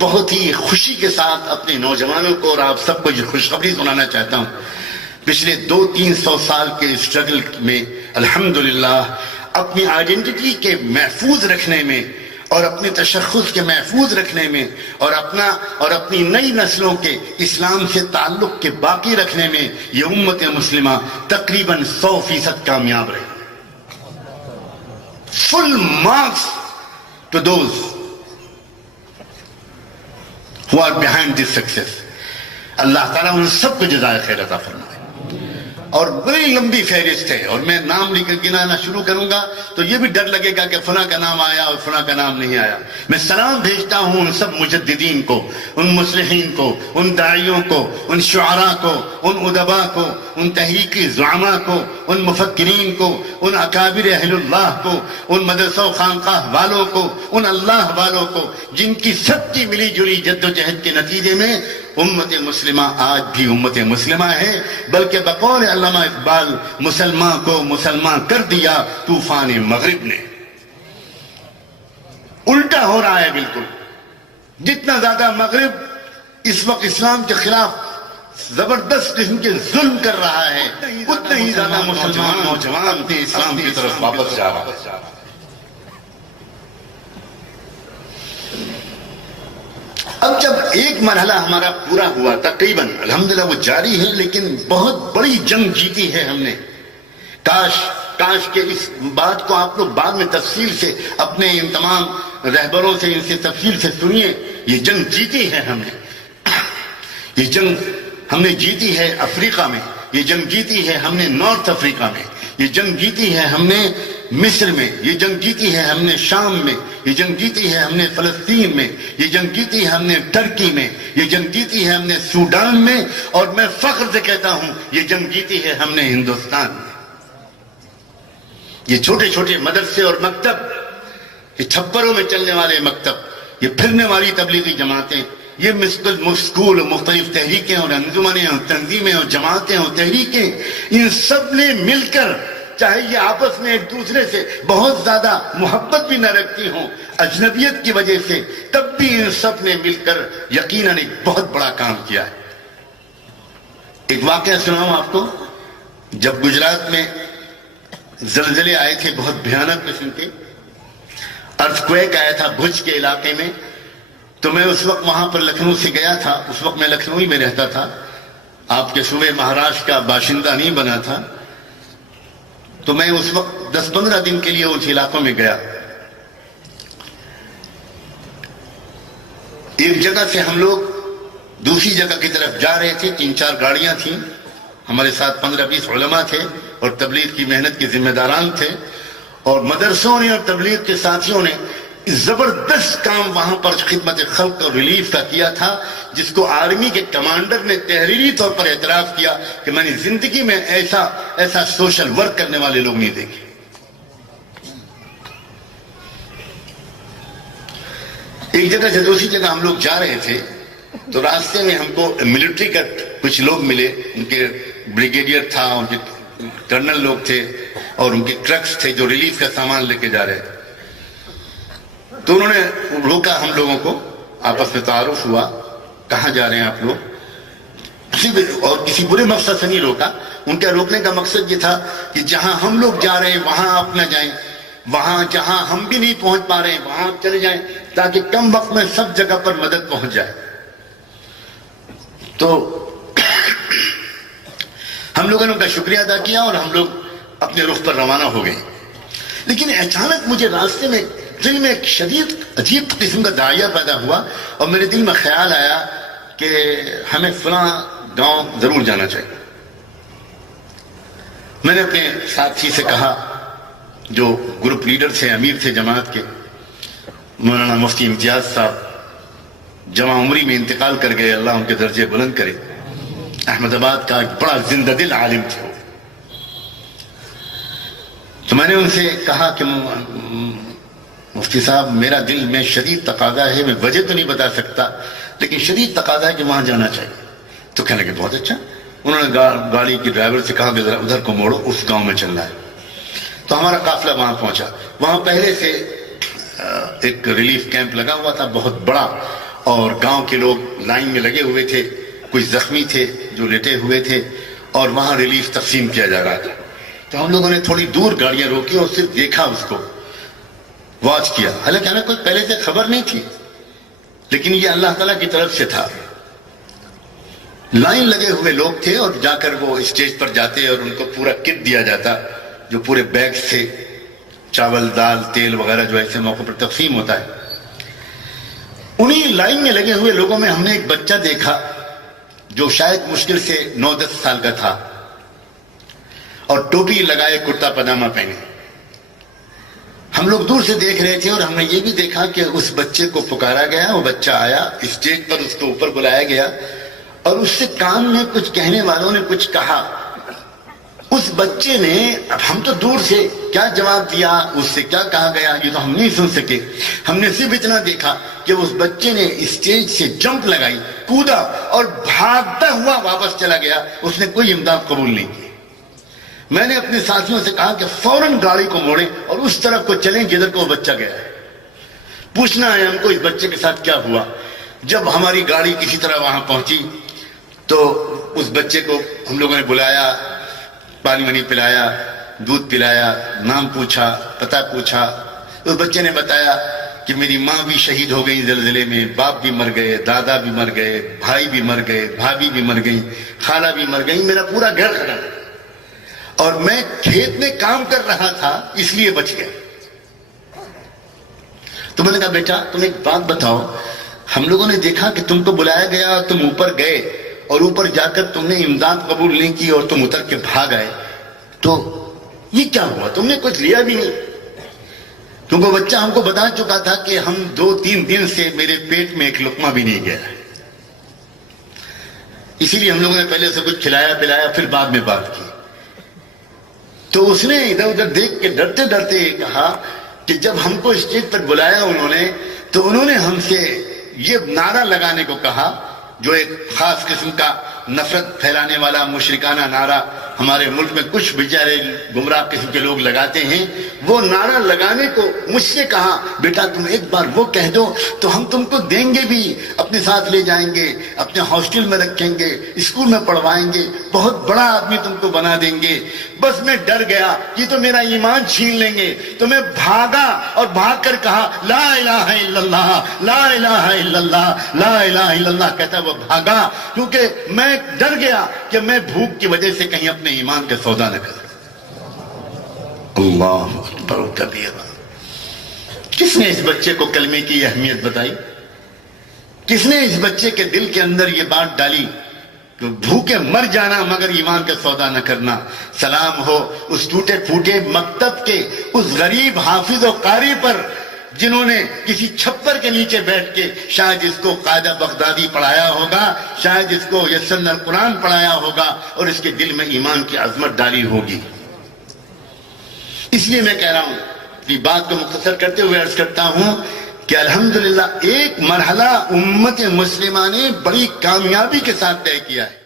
بہت ہی خوشی کے ساتھ اپنے نوجوانوں کو اور آپ سب کو یہ خوشخبری سنانا چاہتا ہوں. پچھلے 200-300 سال کے اسٹرگل میں الحمدللہ اپنی آئیڈینٹی کے محفوظ رکھنے میں اور اپنے تشخص کے محفوظ رکھنے میں اور اپنی نئی نسلوں کے اسلام سے تعلق کے باقی رکھنے میں یہ امت مسلمہ تقریباً 100% کامیاب رہی. Full marks to those who are behind this success. اللہ تعالیٰ ان سب کو جزائے خیر عطا فرمائے. اور بڑی لمبی فہرست ہے اور میں نام لے کر گنانا شروع کروں گا تو یہ بھی ڈر لگے گا کہ فلاں کا نام آیا اور فلاں کا نام نہیں آیا. میں سلام بھیجتا ہوں ان سب مجددین کو، ان مصلحین کو، ان داعیوں کو، ان شعراء کو، ان ادباء کو، ان تحریکی زعماء کو، ان مفکرین کو، ان اکابر اہل اللہ کو، ان مدرسہ و خانقاہ والوں کو، ان اللہ والوں کو، جن کی سب کی ملی جلی جد و جہد کے نتیجے میں امت مسلمہ آج بھی امت مسلمہ ہے. بلکہ بقول علامہ اقبال مسلمان کو مسلمان کر دیا طوفان مغرب نے. الٹا ہو رہا ہے بالکل. جتنا زیادہ مغرب اس وقت اسلام کے خلاف زبردست قسم کے ظلم کر رہا ہے اتنا ہی زیادہ مسلمان نوجوان اپنے اسلام کی طرف واپس جا رہا ہے. اب جب ایک مرحلہ ہمارا پورا ہوا تقریباً الحمدللہ وہ جاری ہے لیکن بہت بڑی جنگ جیتی ہے ہم نے. کاش کہ اس بات کو آپ لوگ بعد میں تفصیل سے اپنے ان تمام رہبروں سے ان سے تفصیل سے سنیے. یہ جنگ جیتی ہے ہم نے. یہ جنگ ہم نے جیتی ہے افریقہ میں. یہ جنگ جیتی ہے ہم نے نارتھ افریقہ میں. یہ جنگ جیتی ہے ہم نے مصر میں. یہ جنگ جیتی ہے ہم نے شام میں. یہ جنگ جیتی ہے ہم نے فلسطین میں. یہ جنگ جیتی ہے ہم نے ترکی میں. یہ جنگ جیتی ہے ہم نے سوڈان میں. اور میں فخر سے کہتا ہوں یہ جنگ جیتی ہے ہم نے ہندوستان میں. یہ چھوٹے چھوٹے مدرسے اور مکتب، یہ چھپروں میں چلنے والے مکتب، یہ پھرنے والی تبلیغی جماعتیں، یہ اسکول اور مختلف تحریکیں اور انجمنیں اور تنظیمیں اور جماعتیں اور تحریکیں، ان سب نے مل کر چاہے یہ آپس میں ایک دوسرے سے بہت زیادہ محبت بھی نہ رکھتی ہوں اجنبیت کی وجہ سے، تب بھی ان سب نے مل کر یقیناً ایک بہت بڑا کام کیا ہے. ایک واقعہ سناؤں آپ کو. جب گجرات میں زلزلے آئے تھے بہت بھیانک قسم کے، ارتھکویک آیا تھا بھج کے علاقے میں، تو میں اس وقت وہاں پر لکھنؤ سے گیا تھا. اس وقت میں لکھنؤ ہی میں رہتا تھا، آپ کے صوبے مہاراشٹر کا باشندہ نہیں بنا تھا. تو میں اس وقت 10-15 دن کے لیے اس علاقوں میں گیا. ایک جگہ سے ہم لوگ دوسری جگہ کی طرف جا رہے تھے. 3-4 گاڑیاں تھیں. ہمارے ساتھ 15-20 علماء تھے اور تبلیغ کی محنت کے ذمہ داران تھے. اور مدرسوں نے اور تبلیغ کے ساتھیوں نے زبردست کام وہاں پر خدمت خلق اور ریلیف کا کیا تھا، جس کو آرمی کے کمانڈر نے تحریری طور پر اعتراف کیا کہ میں نے زندگی میں ایسا سوشل ورک کرنے والے لوگ نہیں دیکھے. ایک جگہ سے دوسری جگہ ہم لوگ جا رہے تھے تو راستے میں ہم کو ملٹری کا کچھ لوگ ملے. ان کے بریگیڈیئر تھا، ان کے کرنل لوگ تھے اور ان کے ٹرکس تھے جو ریلیف کا سامان لے کے جا رہے تھے. تو انہوں نے روکا ہم لوگوں کو، آپس میں تعارف ہوا، کہاں جا رہے ہیں آپ لوگ، اور کسی برے مقصد سے نہیں روکا. ان کا روکنے کا مقصد یہ تھا کہ جہاں ہم لوگ جا رہے ہیں وہاں آپ نہ جائیں، وہاں جہاں ہم بھی نہیں پہنچ پا رہے ہیں وہاں آپ چلے جائیں، تاکہ کم وقت میں سب جگہ پر مدد پہنچ جائے. تو ہم لوگوں نے ان کا شکریہ ادا کیا اور ہم لوگ اپنے رخ پر روانہ ہو گئے. لیکن اچانک مجھے راستے میں دل میں ایک شدید عجیب قسم کا داعیہ پیدا ہوا اور میرے دل میں خیال آیا کہ ہمیں فلاں گاؤں ضرور جانا چاہیے. میں نے اپنے ساتھی سے کہا جو گروپ لیڈر تھے، امیر تھے جماعت کے، مولانا مفتی امتیاز صاحب جوان عمری میں انتقال کر گئے، اللہ ان کے درجے بلند کرے. احمد آباد کا ایک بڑا زندہ دل عالم تھے وہ. تو میں نے ان سے کہا کہ مفتی صاحب میرا دل میں شدید تقاضا ہے، میں وجہ تو نہیں بتا سکتا لیکن شدید تقاضا ہے کہ وہاں جانا چاہیے. تو کہنے لگے بہت اچھا. انہوں نے گاڑی کی ڈرائیور سے کہا کہ ذرا ادھر کو موڑو، اس گاؤں میں چلنا ہے. تو ہمارا قافلہ وہاں پہنچا. وہاں پہلے سے ایک ریلیف کیمپ لگا ہوا تھا بہت بڑا، اور گاؤں کے لوگ لائن میں لگے ہوئے تھے، کچھ زخمی تھے جو لیٹے ہوئے تھے، اور وہاں ریلیف تقسیم کیا جا رہا تھا. تو ہم لوگوں نے تھوڑی دور گاڑیاں روکی اور صرف دیکھا، اس کو واچ کیا. حالانکہ ہمیں کوئی پہلے سے خبر نہیں تھی، لیکن یہ اللہ تعالیٰ کی طرف سے تھا. لائن لگے ہوئے لوگ تھے اور جا کر وہ اسٹیج پر جاتے اور ان کو پورا کٹ دیا جاتا، جو پورے بیگز تھے، چاول دال تیل وغیرہ جو ایسے موقع پر تقسیم ہوتا ہے. انہی لائن میں لگے ہوئے لوگوں میں ہم نے ایک بچہ دیکھا جو شاید مشکل سے 9-10 سال کا تھا، اور ٹوپی لگائے، کرتا پاجامہ پہنے. ہم لوگ دور سے دیکھ رہے تھے اور ہم نے یہ بھی دیکھا کہ اس بچے کو پکارا گیا، وہ بچہ آیا اسٹیج پر، اس کو اوپر بلایا گیا اور اس سے کان میں کچھ کہنے والوں نے کچھ کہا. اس بچے نے، اب ہم تو دور سے کیا جواب دیا، اس سے کیا کہا گیا یہ تو ہم نہیں سن سکے. ہم نے صرف اتنا دیکھا کہ اس بچے نے اسٹیج سے جمپ لگائی، کودا اور بھاگتا ہوا واپس چلا گیا. اس نے کوئی امداد قبول نہیں کی. میں نے اپنے ساتھیوں سے کہا کہ فوراً گاڑی کو موڑیں اور اس طرف کو چلیں جدھر کو وہ بچہ گیا ہے. پوچھنا ہے ہم کو اس بچے کے ساتھ کیا ہوا. جب ہماری گاڑی کسی طرح وہاں پہنچی تو اس بچے کو ہم لوگوں نے بلایا، پانی وانی پلایا، دودھ پلایا، نام پوچھا، پتہ پوچھا. اس بچے نے بتایا کہ میری ماں بھی شہید ہو گئی زلزلے میں، باپ بھی مر گئے، دادا بھی مر گئے، بھائی بھی مر گئے، بھابھی بھی مر گئی، خالہ بھی مر گئی، میرا پورا گھر خراب. اور میں کھیت میں کام کر رہا تھا اس لیے بچ گیا. تو میں نے کہا بیٹا تم ایک بات بتاؤ، ہم لوگوں نے دیکھا کہ تم کو بلایا گیا، تم اوپر گئے اور اوپر جا کر تم نے امداد قبول نہیں کی اور تم اتر کے بھاگ آئے، تو یہ کیا ہوا؟ تم نے کچھ لیا بھی نہیں. کیونکہ بچہ ہم کو بتا چکا تھا کہ ہم 2-3 دن سے میرے پیٹ میں ایک لقمہ بھی نہیں گیا. اسی لیے ہم لوگوں نے پہلے سے کچھ کھلایا پلایا، پھر بعد میں بات کی. تو اس نے ادھر ادھر دیکھ کے ڈرتے ڈرتے یہ کہا کہ جب ہم کو اسٹیج پر بلایا انہوں نے، تو انہوں نے ہم سے یہ نعرہ لگانے کو کہا جو ایک خاص قسم کا نفرت پھیلانے والا مشرکانہ نعرہ ہمارے ملک میں کچھ بیچارے گمراہ قسم کے لوگ لگاتے ہیں. وہ نعرہ لگانے کو مجھ سے کہا بیٹا تم ایک بار وہ کہہ دو تو ہم تم کو دیں گے بھی، اپنے ساتھ لے جائیں گے، اپنے ہاسٹل میں رکھیں گے، اسکول میں پڑھوائیں گے، بہت بڑا آدمی تم کو بنا دیں گے. بس میں ڈر گیا یہ تو میرا ایمان چھین لیں گے، تو میں بھاگا اور بھاگ کر کہا لا الہ الا اللہ، لا الہ الا اللہ، لا الہ الا اللہ. کہتا وہ بھاگا کیونکہ میں ڈر گیا کہ میں بھوک کی وجہ سے کہیں اپنے ایمان کا سودا نہ کروں. اللہ اکبر کبیرہ. کس نے اس بچے کو کلمے کی اہمیت بتائی؟ کس نے اس بچے کے دل کے اندر یہ بات ڈالی کہ بھوکے مر جانا مگر ایمان کا سودا نہ کرنا؟ سلام ہو اس ٹوٹے پھوٹے مکتب کے اس غریب حافظ و قاری پر جنہوں نے کسی چھپر کے نیچے بیٹھ کے شاید اس کو قاعدہ بغدادی پڑھایا ہوگا، شاید اس کو یسن القرآن پڑھایا ہوگا اور اس کے دل میں ایمان کی عظمت ڈالی ہوگی. اس لیے میں کہہ رہا ہوں کہ بات کو مختصر کرتے ہوئے عرض کرتا ہوں کہ الحمدللہ ایک مرحلہ امت مسلمہ نے بڑی کامیابی کے ساتھ طے کیا ہے.